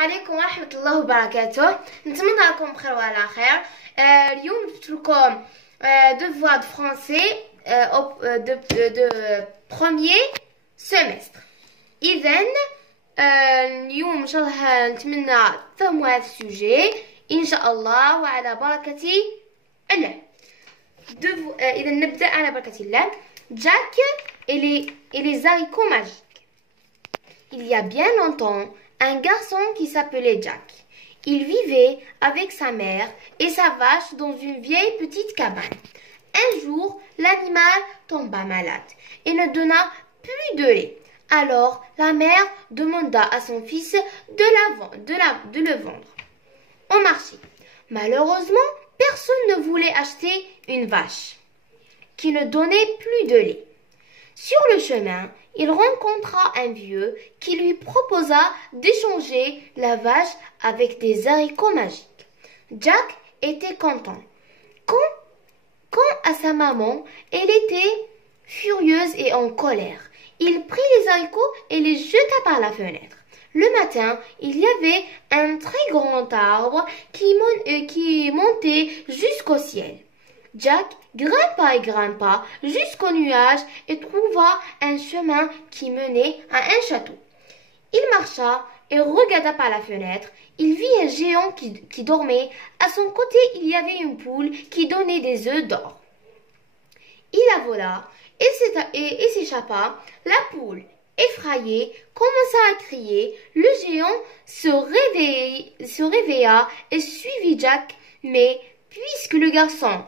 عليكم ورحمة الله وبركاته. نتمنى راكم بخير وعلى خير. اليوم جبت لكم devoir de français de premier semestre. إذن اليوم إن شاء الله نتمنى تفهموا هذا السوجي إن شاء الله وعلى بركة الله. إذا نبدأ على بركة الله. Jack et les haricots magiques. Il y a bien longtemps, un garçon qui s'appelait Jack. Il vivait avec sa mère et sa vache dans une vieille petite cabane. Un jour, l'animal tomba malade et ne donna plus de lait. Alors, la mère demanda à son fils de le vendre au marché. Malheureusement, personne ne voulait acheter une vache qui ne donnait plus de lait. Sur le chemin, il rencontra un vieux qui lui proposa d'échanger la vache avec des haricots magiques. Jack était content. Quant à sa maman, elle était furieuse et en colère. Il prit les haricots et les jeta par la fenêtre. Le matin, il y avait un très grand arbre qui montait jusqu'au ciel. Jack grimpa jusqu'au nuage et trouva un chemin qui menait à un château. Il marcha et regarda par la fenêtre. Il vit un géant qui dormait. À son côté, il y avait une poule qui donnait des œufs d'or. Il la vola et s'échappa. La poule, effrayée, commença à crier. Le géant se réveilla et suivit Jack, mais puisque le garçon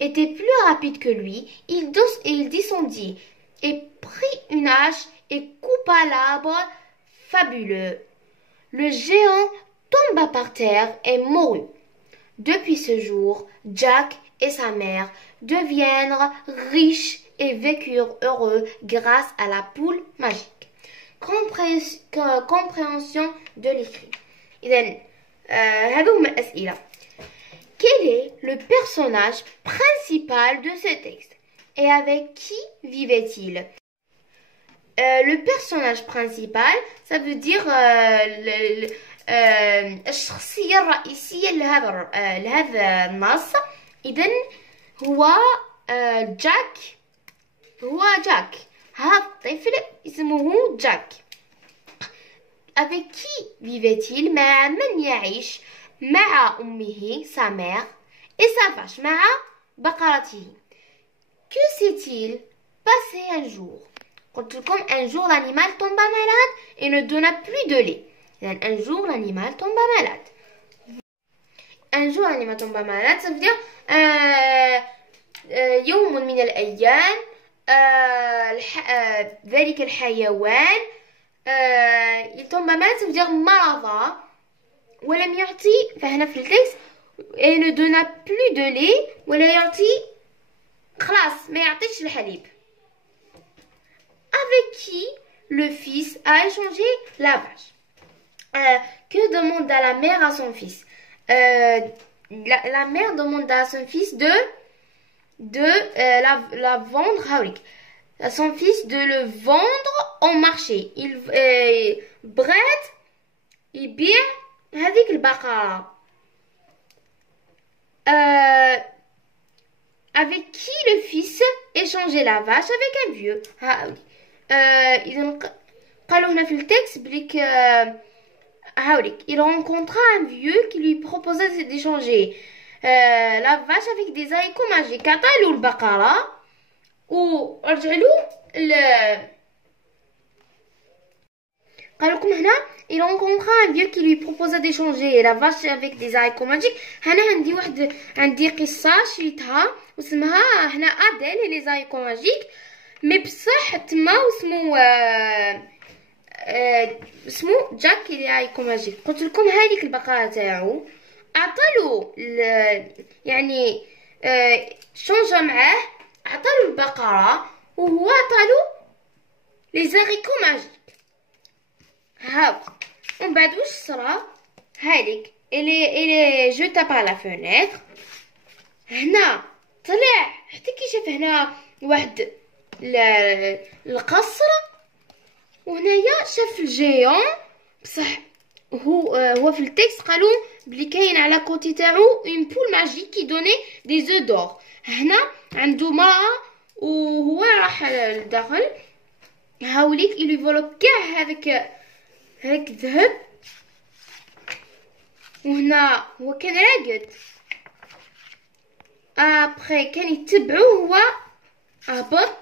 était plus rapide que lui, il descendit et prit une hache et coupa l'arbre fabuleux. Le géant tomba par terre et mourut. Depuis ce jour, Jack et sa mère devinrent riches et vécurent heureux grâce à la poule magique. Compréhension de l'écrit. هذو هما الأسئلة. Quel est le personnage principal de ce texte et avec qui vivait-il? Le personnage principal, ça veut dire الشخصية الرئيسية لهذا النص. إذن هو جاك. هذا الطفل اسمه جاك. Avec qui vivait-il? مع من يعيش؟ مع أمه sa mère et sa vache مع بقرته. Que s'est-il passé un jour? قلت لكم un jour l'animal tomba malade et ne donna plus de lait. Un jour l'animal tomba malade. Un jour l'animal tomba malade, ça veut dire يوم من الأيام ذلك الحيوان il tombe malade, ça veut dire مرض ولم يعطي فهنا في التكست et ne donna plus de lait ولا يعطي خلاص ما يعطيش الحليب. Avec qui le fils a échangé la vache? Que demanda la mère à son fils? La mère demanda à son fils de la vendre à son fils de le vendre au marché. براد يبيع هذيك البقرة. Avec qui le fils échangeait la vache? Avec un vieux. إذا قالوا هنا في التكست بليك il rencontra un vieux qui lui proposait d'échanger la vache avec des haricots magiques. عطالو البقرة ورجعلو قالوا لكم هنا il rencontra un vieux qui lui proposa d'échanger la vache avec des haricots magiques. هنا عندي قصة شريتها واسمها هنا أديل لي هاريكو ماجيك مي بصح تما اسمو جاك لي هاريكو ماجيك. قلت لكم هذيك البقرة تاعو عطالو يعني شونجا معاه عطالو البقرة وهو عطالو لي زاريكو ماجيك. هاو ومن بعد واش صرا هذيك إلي جوتا بار لا فونيتر. هنا طلع حتى كي شاف هنا واحد القصر، وهنايا شاف الجيون بصح هو في التكست قالوا بلي كاين على كوتي تاعو اون بول ماجيك كي دوني دي زو دور. هنا عنده امراه وهو راح لداخل هاوليك يليفولوب كاع هذاك الذهب، وهنا هو كان راقد. ابخي كان يتبعوه، هو هبط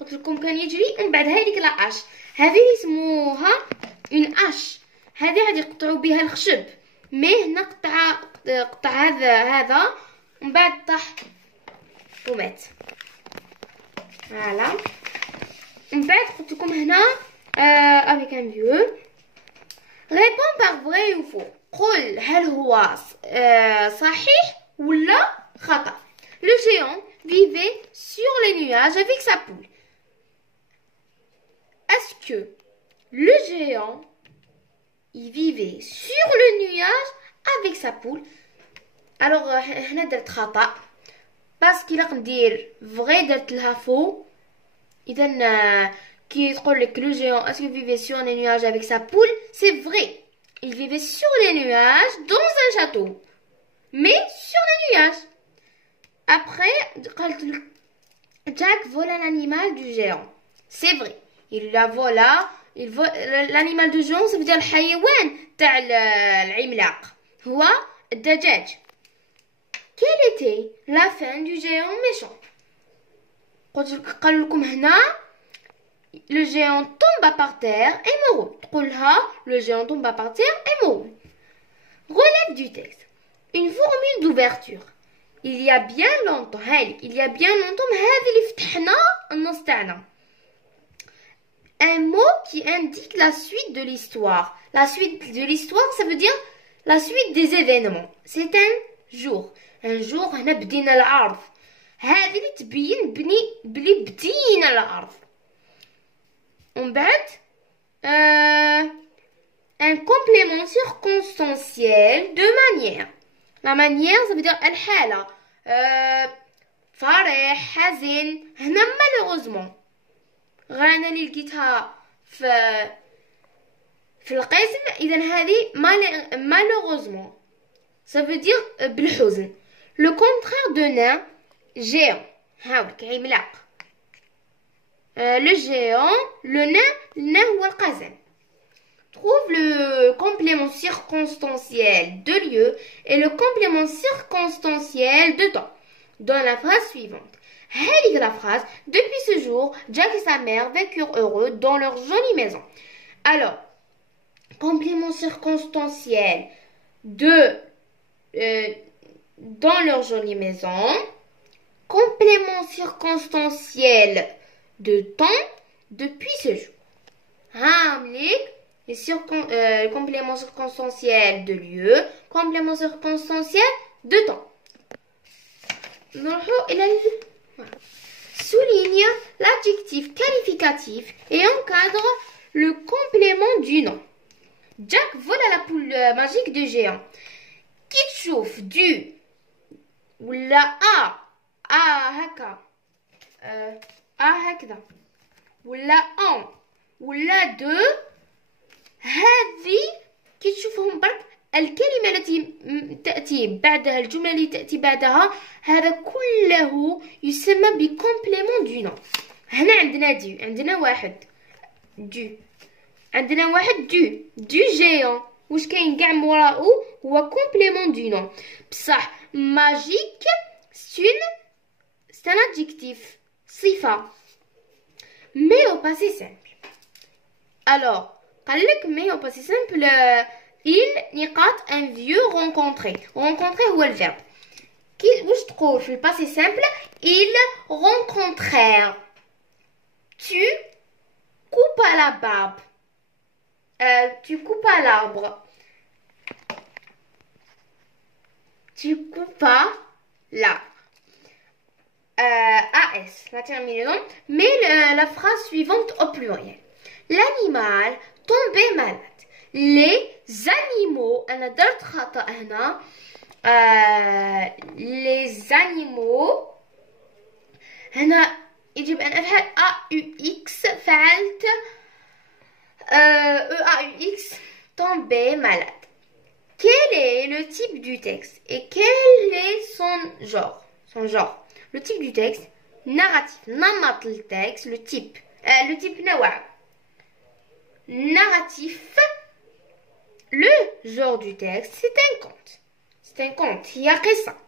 قلت لكم كان يجري، ومن بعد هذيك لاش هذه يسموها اون اش، هذه غادي يقطعوا بها الخشب. مي هنا قطع هذا ومن بعد طاح ومات. فوالا من بعد قلت لكم هنا افيك ان فيو ريبون بار فري او فو، قل هل هو صحيح ولا خطأ. Le géant vivait sur les nuages avec sa poule. Est-ce que le géant il vivait sur le nuage avec sa poule? Alors هنا درت خطأ باسكو لا ندير فغي درت لها فو. اذا كي تقول لك لو géant est-ce qu'il vivait sur les nuages avec sa poule, c'est vrai, il vivait sur les nuages dans un château, mais sur les nuages. Après قالت Jack vola l'animal du géant, c'est vrai, il la vola. l'animal du géant ça veut dire الحيوان تاع العملاق هو الدجاج. Quelle était la fin du géant méchant? قالوا لكم هنا le géant tomba par terre et mourut. تقولها le géant tomba par terre et mourut. Relève du texte une formule d'ouverture. Il y a bien longtemps il y a bien longtemps هذه اللي فتحنا النص تاعنا. Un mot qui indique la suite de l'histoire. La suite de l'histoire ça veut dire la suite des événements. C'est un jour. Un jour هنا بدينا العرض. هذه اللي تبين بلي بدينا العرض. ومن بعد un complément circonstanciel de manière. La manière ça veut dire الحالة. فرح حزن. هنا malheureusement غير انا اللي لقيتها في القسم. اذا هذه malheureusement ça veut dire بالحزن. Le contraire de nain, géant. هاولك عملاق. Le géant, le nain هو القزم. Trouve le complément circonstanciel de lieu et le complément circonstanciel de temps dans la phrase suivante. هذه la phrase. Depuis ce jour, Jack et sa mère vécurent heureux dans leur jolie maison. Alors, complément circonstanciel de dans leur jolie maison. Complément circonstanciel de temps depuis ce jour. Complément circonstanciel de lieu. Complément circonstanciel de temps. Souligne l'adjectif qualificatif et encadre le complément du nom. Jack vole à la poule magique du géant. Qui تشوف du ولا هكا هكذا ولا ان ولا دو، هذه كي تشوفهم برك الكلمة التي تأتي بعدها، الجملة التي تأتي بعدها، هذا كله يسمى بكومبليمون دو نون. هنا عندنا دو، عندنا واحد دو، عندنا واحد دو جيون. واش كاين كاع موراءو؟ هو كومبليمون دو نون. بصح ماجيك c'est un adjectif, صفة. Mais au passé simple. Alors قال لك mais au passé simple il نقاط un vieux rencontré. rencontré هو الفيرب. واش تقول في الباسي سامبل؟ ils rencontrèrent. tu coupes à la barbe. Tu coupes à l'arbre. Tu coupes à l'arbre. AS, la terminaison. Mais la phrase suivante au pluriel. L'animal tombait malade. Les animaux. أنا درت خطأ هنا. Les animaux. هنا يجب أن أفعل AUX فعلت EAUX tombé malade. Quel est le type du texte et quel est son genre? Le type du texte narratif. نمط التكست. Le type نوع narratif. Le genre du texte, c'est un conte. C'est un conte. Il y a récent.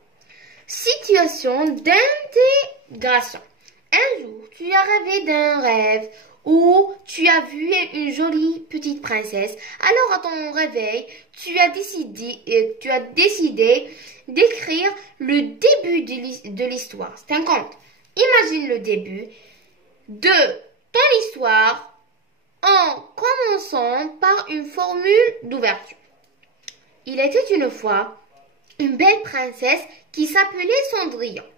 Situation d'intégration. Un jour, tu as rêvé d'un rêve où tu as vu une jolie petite princesse. Alors, à ton réveil, tu as décidé d'écrire le début de l'histoire. C'est un conte. Imagine le début de ton histoire en commençant par une formule d'ouverture. Il était une fois une belle princesse qui s'appelait Cendrillon.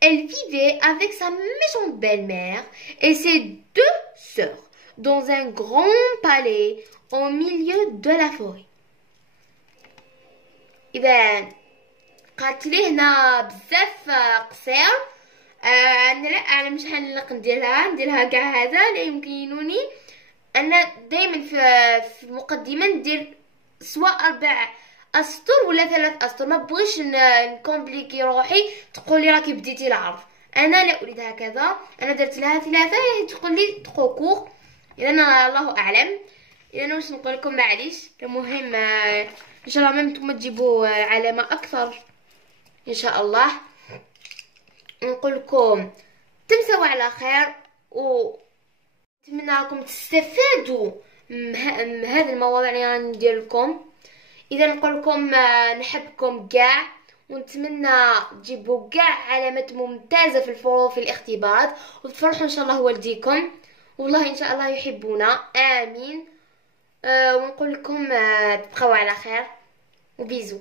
Elle vivait avec sa méchante belle-mère et ses 2 sœurs dans un grand palais au milieu de la forêt. إذا قالت لي هنا بزاف قصير. انا لا اعلم شحال نلق نديرها كاع هذا لا يمكنني. انا دائما في المقدمه ندير سواء 4 اسطر ولا 3 اسطر. ما بغيش نكومبليكي روحي تقولي راكي بديتي العرض. انا لا اريد هكذا. انا درت لها 3 تقول لي تخوكور. اذا الله اعلم. اذا واش نقول لكم معليش. المهم ان شاء الله ميم نتوما تجيبوا علامه اكثر ان شاء الله. نقول لكم تمسوا على خير ونتمنى راكم تستفادوا من هذه المواضيع اللي راني ندير لكم. اذا نقول لكم نحبكم كاع ونتمنى تجيبوا كاع علامات ممتازه في الفروض في الاختبارات وتفرحوا ان شاء الله والديكم. والله ان شاء الله يحبونا امين. ونقول لكم تبقوا على خير وبيزو.